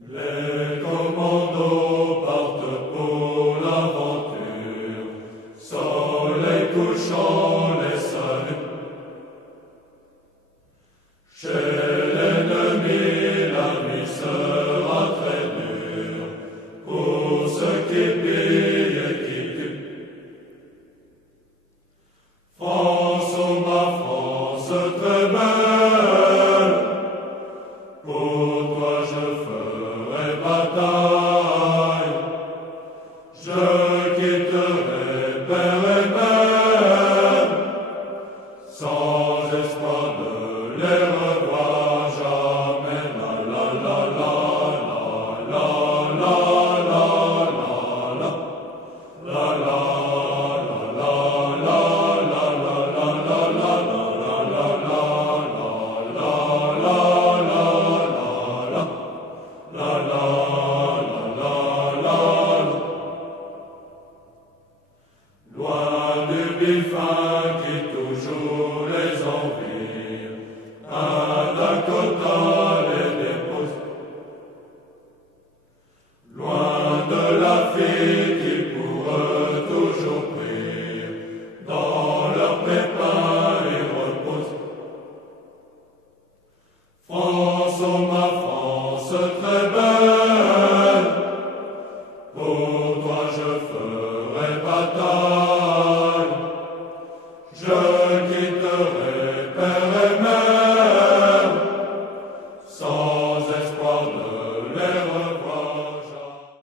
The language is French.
Les commandos partent pour l'aventure, soleil couchant les saluts. Chez l'ennemi la nuit sera très dure, pour ceux qui pillent et qui tuent. France, ô ma France très belle, pour toi je ferai bataille, je quitterai père et mère, sans espoir de les revoir jamais. La la la la la la la la la la la la. Loin du buffin qui toujours les envie, un Dakota les dépose. Loin de la fille qui pour eux toujours prie, dans leur pépin ils reposent. France, ô ma France très belle, pour toi je ferai bataille.